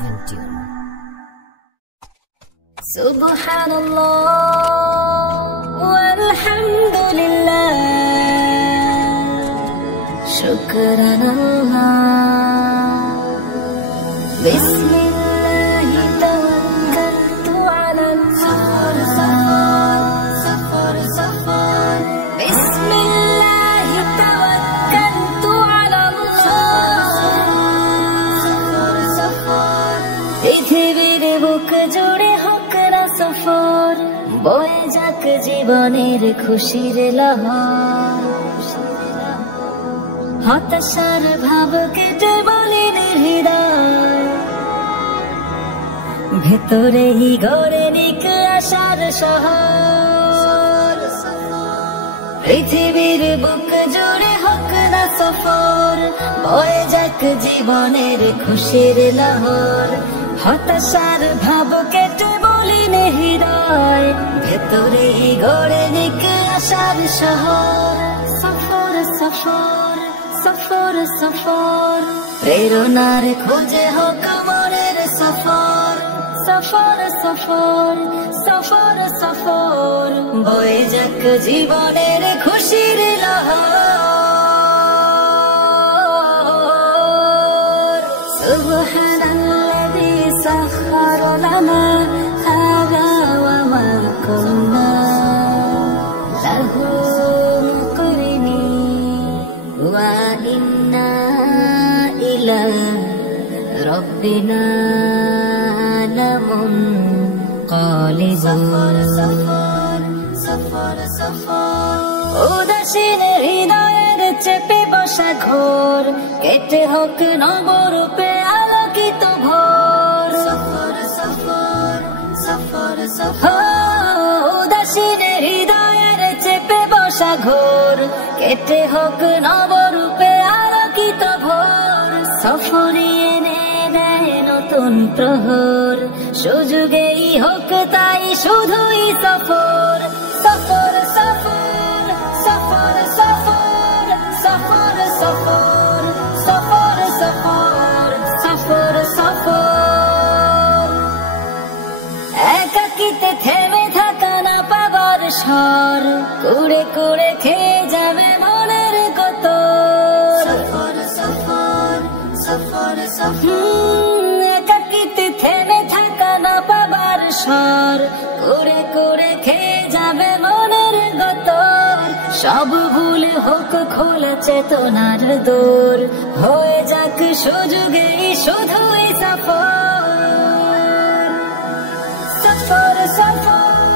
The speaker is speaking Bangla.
Heaven Tune. Subhanallah walhamdulillah, shukran Allah, bismillah tawakkaltu ala Allah, bismillah tawakkaltu ala Allah, পৃথিবীর বুক জুড়ে হোক না সফর, বয়ে যাক জীবনের খুশির লহর, হতাশার ভাব কেটে বলে হৃদয়, ভেতরেই গড়ে নিক আশার শহর। পৃথিবীর বুক জুড়ে হোক না সফর, বয়ে যাক জীবনের খুশির লহর, হতাশার ভাব কেটে বলি হৃদয়, ভেতরেই গড়ে নিক আশার শহর। সফর সফর সফর সফর, প্রেরণার খোঁজে হোক মনের সফর। সফর সফর সফর সফর, বয়ে যাক জীবনের খুশির লহর। সুবহানাল্লাযী সাখখারা লানা হাযা ওয়া মা কুন্না লাহু মুকরিনিন ওয়া ইন্না ইলা রাব্বিনা লামুনকালিবুন। উদাসীন হৃদয়ের চেপে বসা ঘোর, কেটে হোক নবরূপে আলোকিত ভোর। উদাসীন হৃদয়ের চেপে বসা ঘোর, কেটে হোক নবরূপে আলোকিত ভোর। সফরে এনে দেয় নতুন প্রহর, সুযোগেই হোক তাই শুধুই সফর। সফর সফর সফর সফর সফর সফর সফর সফর সফর সফর, একাকিতে থেমে থাকা না পাবার স্বর, কুড়ে কুড়ে খেয়ে যাবে মনের গতর। সফর সফর সফর সফর, একাকিতে থেমে থাকা না পাবার স্বর, কুড়ে কুড়ে খেয়ে যাবে মনের গতর। সব ভুলে হোক খোলা চেতনার দোর, হয়ে যাক সুযোগেই শুধুই সফর। সফর সফর